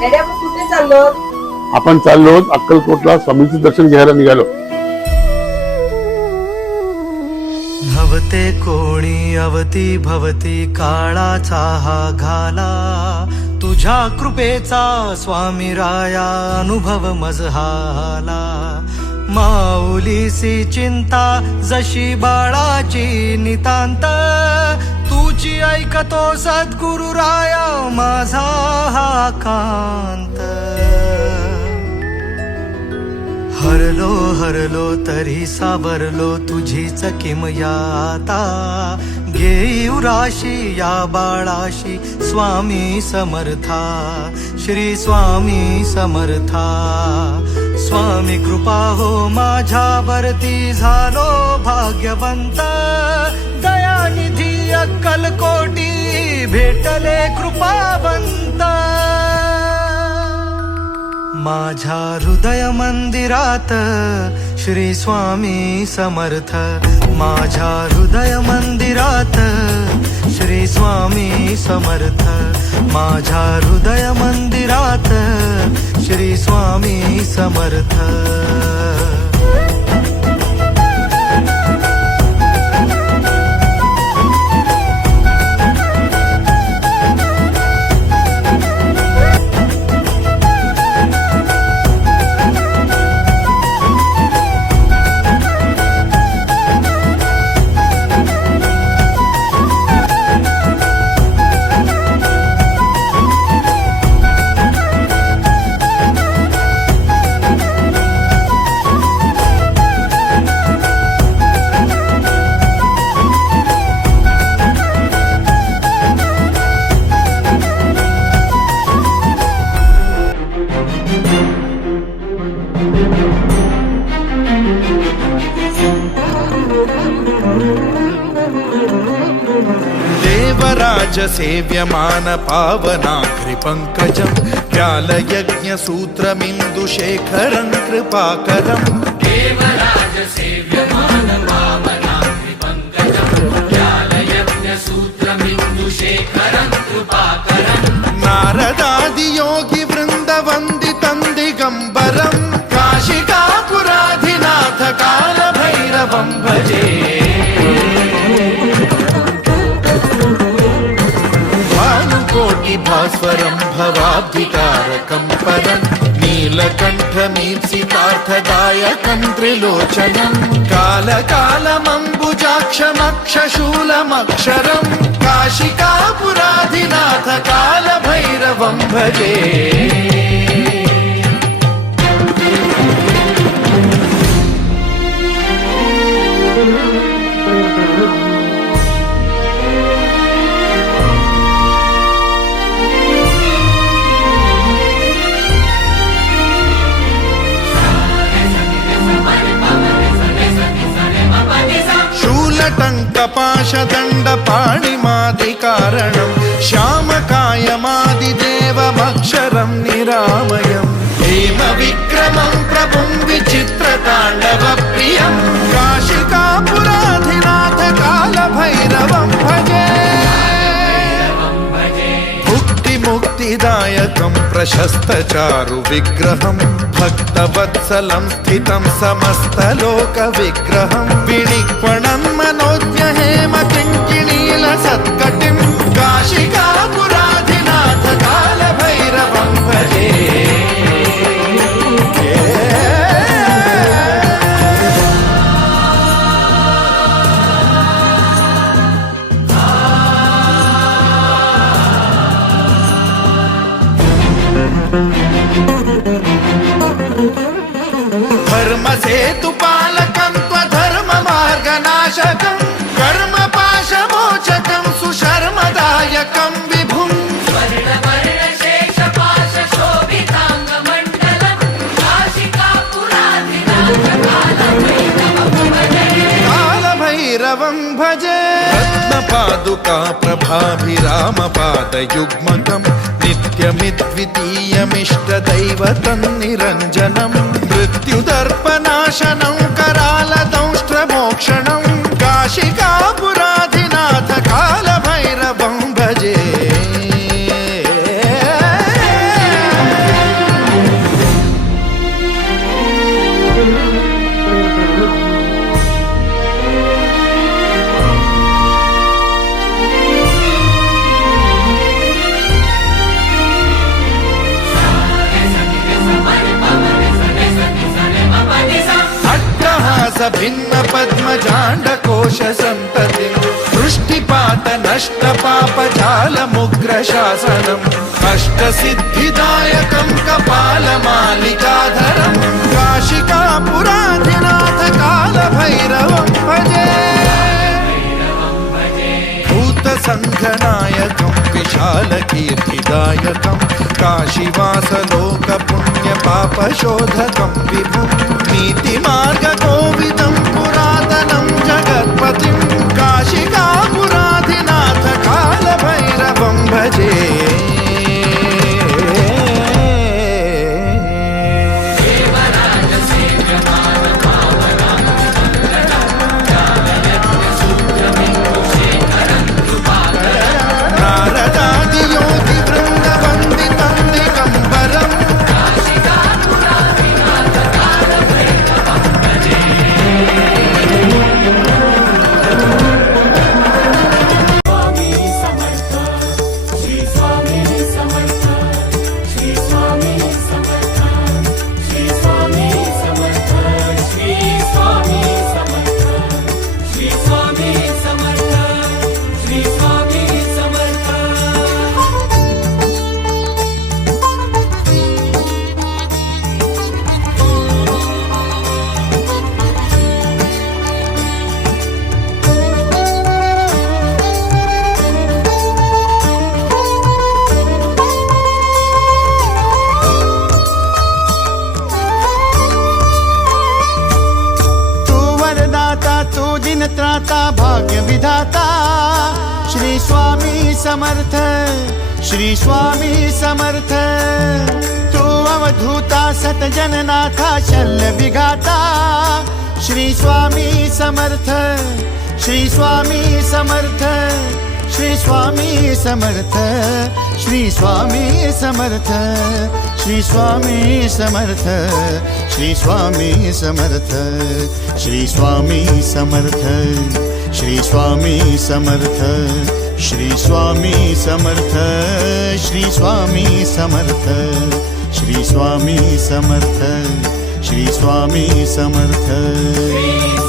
Daddy आपण कुठे चाललो? आपण चाललो अक्कलकोटला स्वामींचं दर्शन घ्यायला निघालो. भवते कोणी अवती भवती काळाचा हा घाला, तुझ्या कृपेचा स्वामी राया अनुभव मजहाला. माऊलीसी चिंता जशी बाळाची नितांत, तुझी ऐकतो सद्गुरु राया माझा हा कांत. हरलो हरलो तरी सावरलो तुझीच किमयाता, घेऊ राशी या बाळाशी स्वामी समर्था. श्री स्वामी समर्था. स्वामी कृपा हो माझ्यावरती झालो भाग्यवंत, दयानिधी अक्कलकोटी भेटले कृपावंत. माझ्या हृदय मंदिरात श्री स्वामी समर्थ, माझ्या हृदय मंदिरात श्री स्वामी समर्थ, माझ्या हृदय मंदिरात श्री स्वामी समर्थ. देवराज सेव्यमान पावनाग्रि पंकजं, व्यालयज्ञ सूत्रमिन्दुशेखरं कृपाकरं. देवराज सेव्यमान पावनाग्रि पंकजं, व्यालयज्ञ सूत्रमिन्दुशेखरं कृपाकरं. नारदादि योगी वृंद वंदितं दिगंबरं, काशिकापुराधिनाथ काल भैरवं भजे. भानुकोटि भास्वरं भवाब्धिकारकं परं, नीलकण्ठमीप्सितार्थदायकं त्रिलोचनं. कालकालमम्बुजाक्षमक्षशूलमक्षरं, काशिकापुराधिनाथ काल भैरवं भजे. शूलटङ्कपाशदण्ड पाणिमादिकारणं, श्यामकायमादिदेवमक्षरं निरामयं. हेमविक्रमं प्रभुं विचित्रताण्डवप्रियं, काशिकापुराधिनाथ कालभैरवं भजे. मुक्तिदायकं प्रशस्तचारु विग्रहं, भक्तवत्सलं स्थितं समस्तलोकविग्रहं. विनिक्वणं मनोज्ञ हेम किङ्किणील सत्कटिं, काशिकापुराधिनाथ कालभैरवं भजे. धर्मसेतुपालकं त्वधर्ममार्गनाशकं, कर्मपाशमोचकं सुशर्मदायकं विभुं. स्वर्णवर्णशेषपाशशोभिताङ्गमण्डलं, काशिकापुराधिनाथ कालभैरवं भजे. रत्नपादुका प्रभाभिरामपादयुग्मकं, नित्यमिद्वितीयमिष्टदैवतं निरञ्जनं. मृत्युदर्पनाशनं करालदंष्ट्रमोक्षणं, काशिकापुराधिनाथ कालभैरवं भजे. भिन्न पद्मजाण्डकोश सन्ततिं दृष्टिपात नष्ट पापजालमुग्र शासनम् अष्टसिद्धिदायकं कपालमालिकाधरं काशिकापुराधिनाथ कालभैरवं भजे भूतसङ्घनायकं विशालकीर्तिदायकं काशीवासलोकपुण्यपापशोधकं विभुं नीतिमार्गकोविदं पुरातनं जगत्पतिं काशिकापुराधिनाथ कालभैरवं भजे त्राता भाग्य विधाता श्री स्वामी समर्थ श्री स्वामी समर्थ तू अवधूता सतजननाथा शल्य विघाता श्री स्वामी समर्थ श्री स्वामी समर्थ श्री स्वामी समर्थ श्री स्वामी समर्थ श्री स्वामी समर्थ श्री स्वामी समर्थ श्री स्वामी समर्थ श्री स्वामी समर्थ श्री स्वामी समर्थ श्री स्वामी समर्थ श्री स्वामी समर्थ श्री स्वामी समर्थ